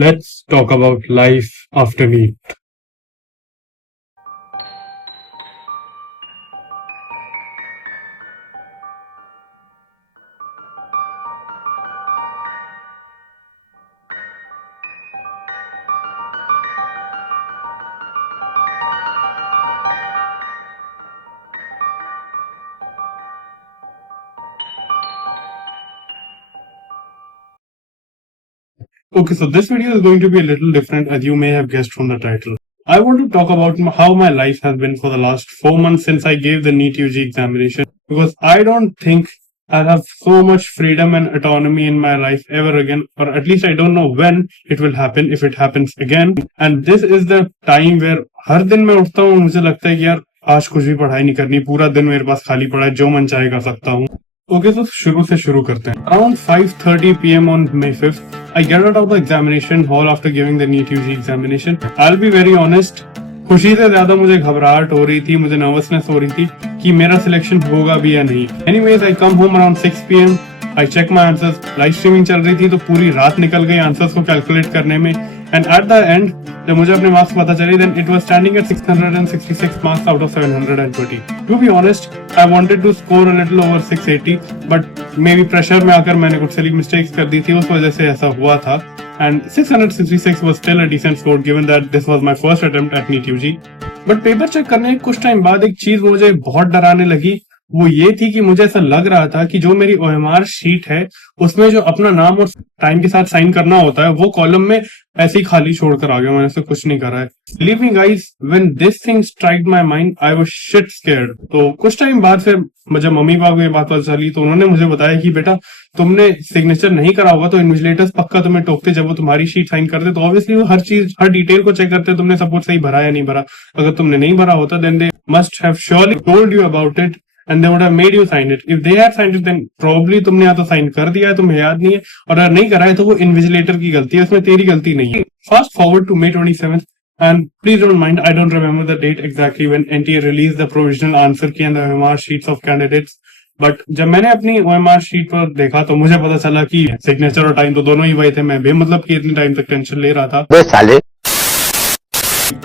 Let's talk about life after NEET. Okay, so this video is going to be a little different, as you may have guessed from the title. I want to talk about how my life has been for the last 4 months since I gave the NEET UG examination, because I don't think I'll have so much freedom and autonomy in my life ever again, or at least I don't know when it will happen, if it happens again. And this is the time where हर दिन मैं उठता हूँ, मुझे लगता है कि यार आज कुछ भी पढ़ाई नहीं करनी, पूरा दिन मेरे पास खाली पड़ा है, जो मन चाहे कर सकता हूँ. Okay, so शुरू से शुरू करते हैं. Around 5:30 p.m. on May 5th, I get out of the examination hall after giving the NEET UG examination. I'll be very honest, खुशी से ज्यादा मुझे घबराहट हो रही थी, मुझे नर्वसनेस हो रही थी कि मेरा सिलेक्शन होगा भी या नहीं. Anyways, I come home around 6 p.m. I check my answers. Live streaming चल रही थी तो पूरी रात निकल गई आंसर्स को कैलकुलेट करने में. And at the end, जब मुझे अपने मार्क्स पता चले, then it was standing at 666 marks out of 720. To be honest, I wanted to score a little over 680, but maybe pressure में आकर मैंने कुछ silly mistakes कर दी थी, उस वजह से ऐसा हुआ था. And 666 was still a decent score given that this was my first attempt at NEET UG. But paper check करने के कुछ टाइम बाद एक चीज मुझे बहुत डराने लगी. वो ये थी कि मुझे ऐसा लग रहा था कि जो मेरी OMR शीट है उसमें जो अपना नाम और टाइम के साथ साइन करना होता है वो कॉलम में ऐसे ही खाली छोड़कर आ गया. मैंने ऐसे कुछ नहीं करा है. Believe me guys, when this thing struck my mind, I was shit scared. तो कुछ टाइम बाद फिर जब मम्मी पापा को ये बात पता चली तो उन्होंने मुझे बताया कि बेटा तुमने सिग्नेचर नहीं करा होगा तो इन्विजिलेटर्स पक्का तुम्हें टोकते जब वो तुम्हारी शीट साइन करते, तो ऑब्वियसली वो हर चीज हर डिटेल को चेक करते तुमने सब कुछ सही भरा या नहीं भरा. अगर तुमने नहीं भरा होता then they must have surely told you about it and they would have made you sign it. If they had signed it, then probably तुमने या तो साइन कर दिया है, तुम्हें याद नहीं है, और अगर नहीं करा है तो वो इन्विजिलेटर की गलती है, उसमें तेरी गलती नहीं है. Fast forward to May 27th, and please don't mind, I don't remember the date exactly when NTA released the provisional answer key and the OMR sheets of candidates. But जब मैंने अपनी OMR शीट पर देखा तो मुझे पता चला कि सिग्नेचर और टाइम तो दोनों ही वही थे. मैं बेमतलब की इतनी टाइम तक टेंशन ले रहा था.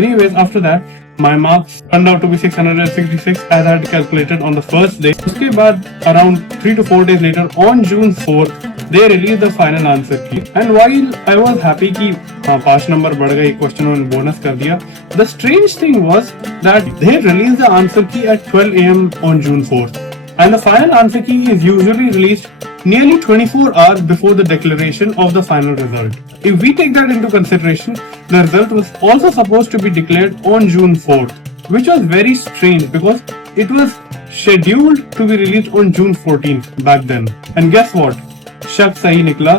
Anyways, after that, my marks turned out to be 666 as I had calculated on the first day. उसके बाद around 3 to 4 days later, on June 4th, they released the final answer key. And while I was happy कि हाँ 5 number बढ़ गए, question उन्होंने bonus कर दिया, the strange thing was that they released the answer key at 12 a.m. on June 4th. And the final answer key is usually released nearly 24 hours before the declaration of the final result. If we take that into consideration, the result was also supposed to be declared on June 4th, which was very strange because it was scheduled to be released on June 14th back then. And guess what? Shak sahi nikla.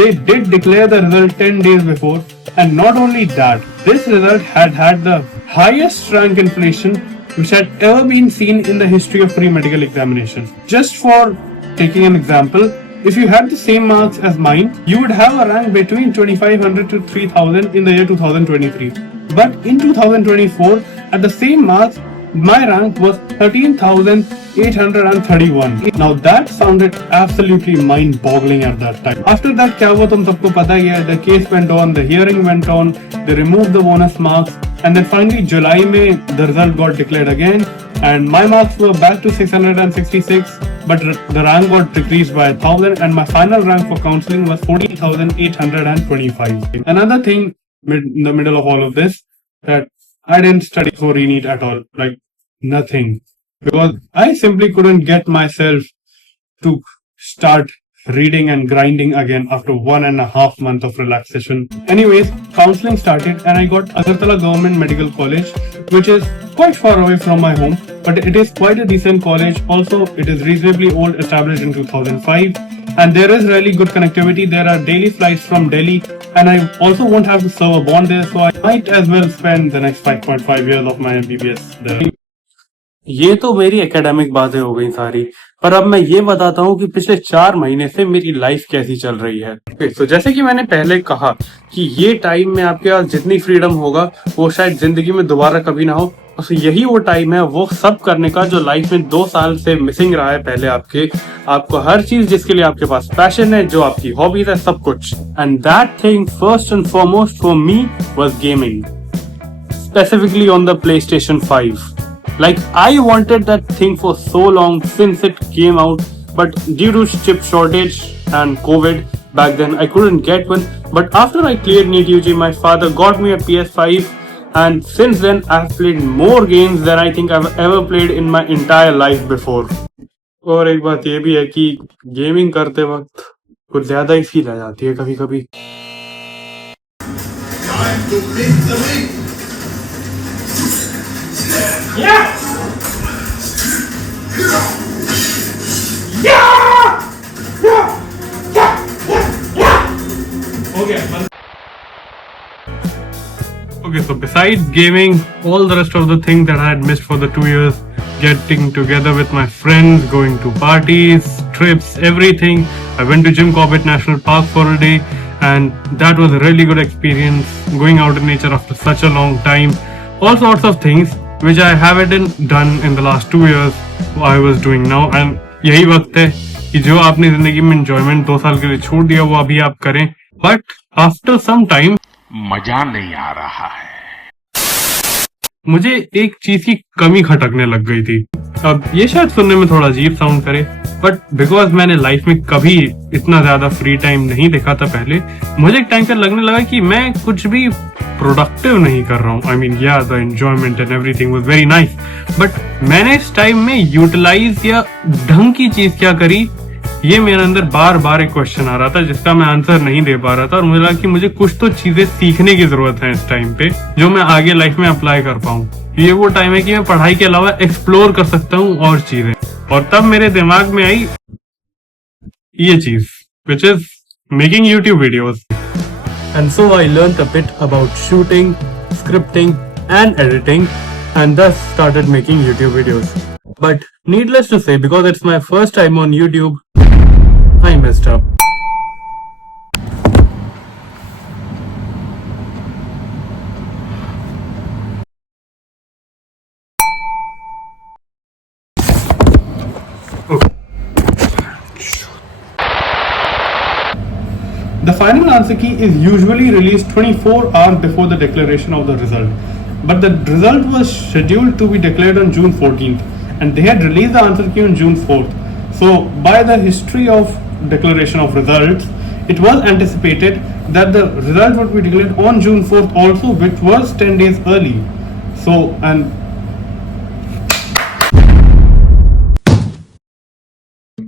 They did declare the result 10 days before, and not only that, this result had the highest rank inflation which had ever been seen in the history of pre-medical examinations. Just for taking an example, if you had the same marks as mine, you would have a rank between 2500 to 3000 in the year 2023. But in 2024, at the same marks, my rank was 13,831. Now that sounded absolutely mind-boggling at that time. After that, क्या हुआ तुम सबको पता ही है. The case went on, the hearing went on, they removed the bonus marks, and then finally July में the result got declared again, and my marks were back to 666, but the rank got decreased by 1,000, and my final rank for counseling was 14,825. Another thing in the middle of all of this, that I didn't study for NEET at all, like nothing, because I simply couldn't get myself to start reading and grinding again after 1.5 months of relaxation. Anyways, counseling started and I got Agartala Government Medical College, which is quite far away from my home, but it is quite a decent college. Also, it is reasonably old, established in 2005, and there is really good connectivity. There are daily flights from Delhi, and I also won't have to serve a bond there, so I might as well spend the next 5.5 years of my MBBS there. ये तो मेरी academic बातें हो गई सारी, पर अब मैं ये बताता हूँ कि पिछले 4 महीने से मेरी लाइफ कैसी चल रही है। तो जैसे कि मैंने पहले कहा कि ये टाइम में आपके पास जितनी फ्रीडम होगा वो शायद जिंदगी में दोबारा कभी ना हो। तो यही वो टाइम है वो सब करने का जो लाइफ में 2 साल से मिसिंग रहा है पहले आपको हर चीज जिसके लिए आपके पास पैशन है, जो आपकी हॉबीज है, सब कुछ। And that thing first and foremost for me was gaming, specifically on the PlayStation 5. Like, I wanted that thing for so long since it came out, but due to chip shortage and COVID back then, I couldn't get one. But after I cleared NEET UG, my father got me a PS5, and since then, I've played more games than I think I've ever played in my entire life before. और एक बात ये भी है कि gaming करते वक्त कुछ ज्यादा ही फील आ जाती है कभी कभी। Yeah! Yeah! Yeah! Yeah! Okay. Okay, so besides gaming, all the rest of the things that I had missed for the 2 years, getting together with my friends, going to parties, trips, everything. I went to Jim Corbett National Park for a day, and that was a really good experience, going out in nature after such a long time. All sorts of things which I haven't done in the last 2 years, I was doing now. And यही वक्त है कि जो आपने जिंदगी में enjoyment 2 साल के लिए छोड़ दिया वो अभी आप करें, but after some time मजा नहीं आ रहा है। मुझे एक चीज की कमी खटकने लग गई थी। अब ये शायद सुनने में थोड़ा अजीब साउंड करे, बट बिकॉज मैंने लाइफ में कभी इतना ज्यादा फ्री टाइम नहीं देखा था पहले, मुझे एक टाइम पर लगने लगा कि मैं कुछ भी प्रोडक्टिव नहीं कर रहा हूँ। आई मीन या the enjoyment and everything was very nice, but मैंने इस टाइम में यूटिलाइज या ढंग की चीज क्या करी, ये मेरे अंदर बार बार एक क्वेश्चन आ रहा था जिसका मैं आंसर नहीं दे पा रहा था। और मुझे लगा कि मुझे कुछ तो चीजें सीखने की जरूरत है इस टाइम पे जो मैं आगे लाइफ में अप्लाई कर पाऊँ। ये वो टाइम है कि मैं पढ़ाई के अलावा एक्सप्लोर कर सकता हूँ और चीजें। और तब मेरे दिमाग में आई ये चीज, which is making YouTube videos. And so I learned a bit about shooting, scripting and editing, and thus started making YouTube videos. But needless to say, because it's my first time on YouTube, I messed up. Okay. The final answer key is usually released 24 hours before the declaration of the result. But the result was scheduled to be declared on June 14th, and they had released the answer key on June 4th. So, by the history of declaration of results, it was anticipated that the result would be declared on June 4th also, which was 10 days early. So, and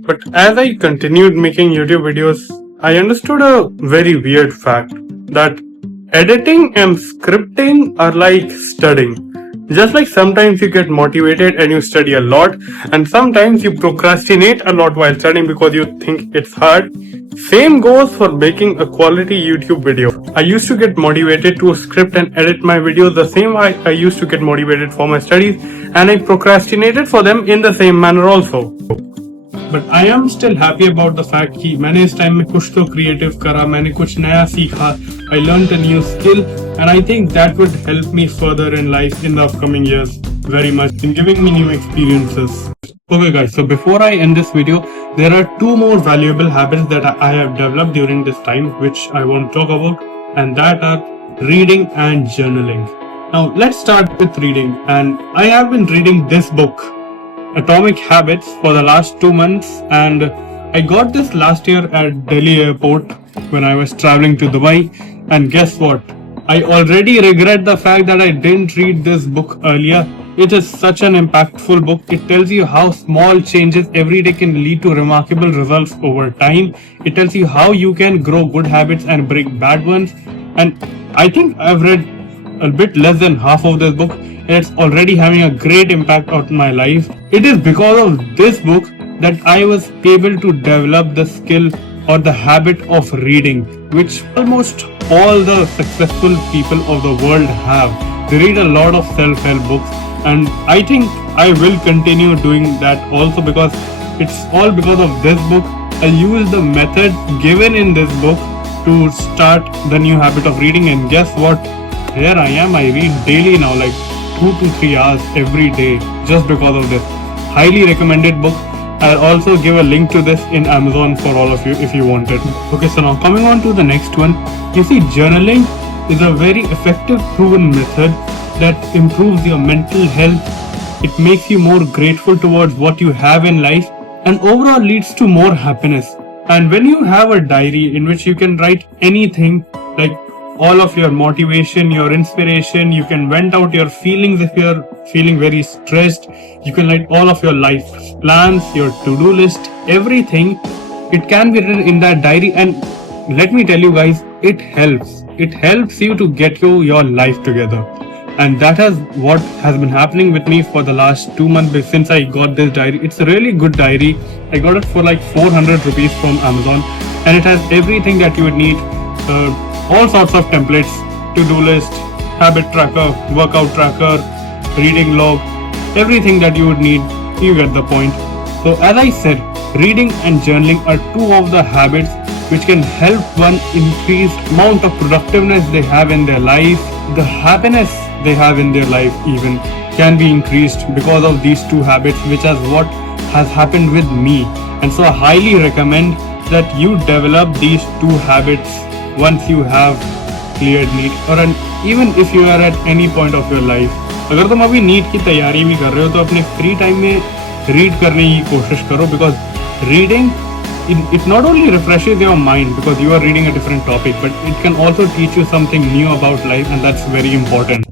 but as I continued making YouTube videos, I understood a very weird fact that editing and scripting are like studying. Just like sometimes you get motivated and you study a lot, and sometimes you procrastinate a lot while studying because you think it's hard. Same goes for making a quality YouTube video. I used to get motivated to script and edit my videos the same way I used to get motivated for my studies, and I procrastinated for them in the same manner also. But I am still happy about the fact कि मैंने इस time में कुछ तो creative करा, मैंने कुछ नया सीखा, I learned a new skill, and I think that would help me further in life in the upcoming years very much in giving me new experiences. Okay guys, so before I end this video, there are 2 more valuable habits that I have developed during this time which I want to talk about, and that are reading and journaling. Now let's start with reading, and I have been reading this book, Atomic Habits, for the last 2 months, and I got this last year at Delhi airport when I was traveling to Dubai. And guess what? I already regret the fact that I didn't read this book earlier. It is such an impactful book. It tells you how small changes every day can lead to remarkable results over time. It tells you how you can grow good habits and break bad ones. And I think I've read a bit less than half of this book, and it's already having a great impact on my life. It is because of this book that I was able to develop the skill or the habit of reading, which almost all the successful people of the world have. They read a lot of self-help books, and I think I will continue doing that also, because it's all because of this book. I use the method given in this book to start the new habit of reading, and guess what? Here I am. I read daily now, like 2 to 3 hours every day, just because of this. Highly recommended book. I'll also give a link to this in Amazon for all of you if you want it. Okay, so now coming on to the next one. You see, journaling is a very effective, proven method that improves your mental health. It makes you more grateful towards what you have in life, and overall leads to more happiness. And when you have a diary in which you can write anything, like all of your motivation, your inspiration, you can vent out your feelings if you're feeling very stressed. You can write all of your life plans, your to-do list, everything. It can be written in that diary, and let me tell you guys, it helps. It helps you to get your life together. And that is what has been happening with me for the last 2 months since I got this diary. It's a really good diary. I got it for like 400 rupees from Amazon, and it has everything that you would need. All sorts of templates, to-do list, habit tracker, workout tracker, reading log, everything that you would need. You get the point. So as I said, reading and journaling are two of the habits which can help one increase amount of productiveness they have in their life. The happiness they have in their life even can be increased because of these two habits, which is what has happened with me. And so I highly recommend that you develop these two habits once you have cleared NEET, or even if you are at any point of your life. अगर तुम अभी NEET की तैयारी भी कर रहे हो तो अपने फ्री टाइम में रीड करने की कोशिश करो, because reading it not only refreshes your mind because you are reading a different topic, but it can also teach you something new about life, and that's very important.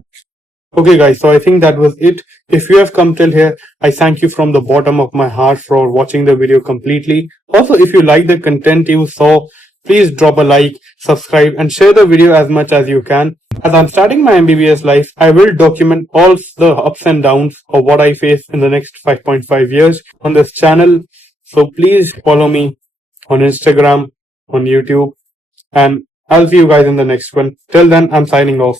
Okay guys, so I think that was it. If you have come till here, I thank you from the bottom of my heart for watching the video completely. Also, if you like the content you saw, please drop a like, subscribe, and share the video as much as you can. As I'm starting my MBBS life, I will document all the ups and downs of what I face in the next 5.5 years on this channel. So please follow me on Instagram, on YouTube, and I'll see you guys in the next one. Till then, I'm signing off.